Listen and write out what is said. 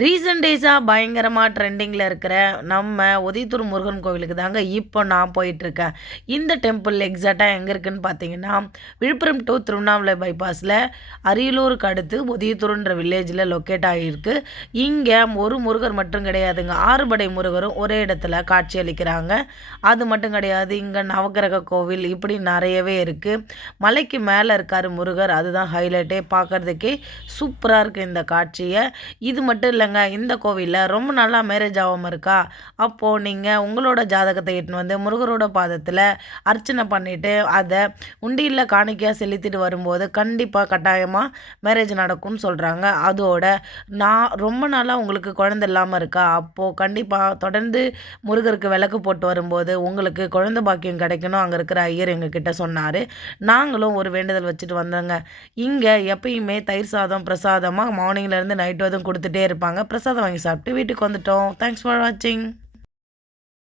Recent டேஸாக பயங்கரமாக ட்ரெண்டிங்கில் இருக்கிற நம்ம உதயத்தூர் முருகன் கோவிலுக்கு தாங்க இப்போ நான் போயிட்டுருக்கேன். இந்த டெம்பிள் எக்ஸாக்டாக எங்கே இருக்குன்னு பார்த்தீங்கன்னா, விழுப்புரம் டு திருவண்ணாமலை பைபாஸில் அரியலூருக்கு அடுத்து உதயத்தூர்ன்ற வில்லேஜில் லொக்கேட் ஆகியிருக்கு. இங்கே ஒரு முருகர் மட்டும் கிடையாதுங்க, 6 படை முருகரும் ஒரே இடத்துல காட்சி அளிக்கிறாங்க. அது மட்டும் கிடையாது, இங்கே நவக்கிரக கோவில் இப்படி நிறையவே இருக்குது. மலைக்கு மேலே இருக்கார் முருகர், அதுதான் ஹைலைட்டே. பார்க்குறதுக்கே சூப்பராக இருக்குது இந்த காட்சியை. இது மட்டும் இல்லைங்க, இந்த கோவிலில் ரொம்ப நாளாக மேரேஜ் ஆகாமல் இருக்கா, அப்போது நீங்கள் உங்களோட ஜாதகத்தை எட்டுன்னு வந்து முருகரோட பாதத்தில் அர்ச்சனை பண்ணிவிட்டு அதை உண்டியில் காணிக்கையாக செலுத்திட்டு வரும்போது கண்டிப்பாக கட்டாயமாக மேரேஜ் நடக்கும்னு சொல்கிறாங்க. அதோட நான் ரொம்ப நாளாக உங்களுக்கு குழந்தை இல்லாமல் இருக்கா, அப்போது கண்டிப்பாக தொடர்ந்து முருகருக்கு விளக்கு போட்டு வரும்போது உங்களுக்கு குழந்தை பாக்கியம் கிடைக்கணும் அங்கே இருக்கிற ஐயர் எங்ககிட்ட சொன்னார். நாங்களும் ஒரு வேண்டுதல் வச்சுட்டு வந்தோங்க. இங்கே எப்பயுமே தயிர் சாதம் பிரசாதமாக மார்னிங்லேருந்து நைட் வரைக்கும் கொடுத்துட்டே இருப்பாங்க. பிரசாதம் வாங்கி சாப்பிட்டு வீட்டுக்கு வந்துட்டோம். தேங்க்ஸ் ஃபார் வாட்சிங்.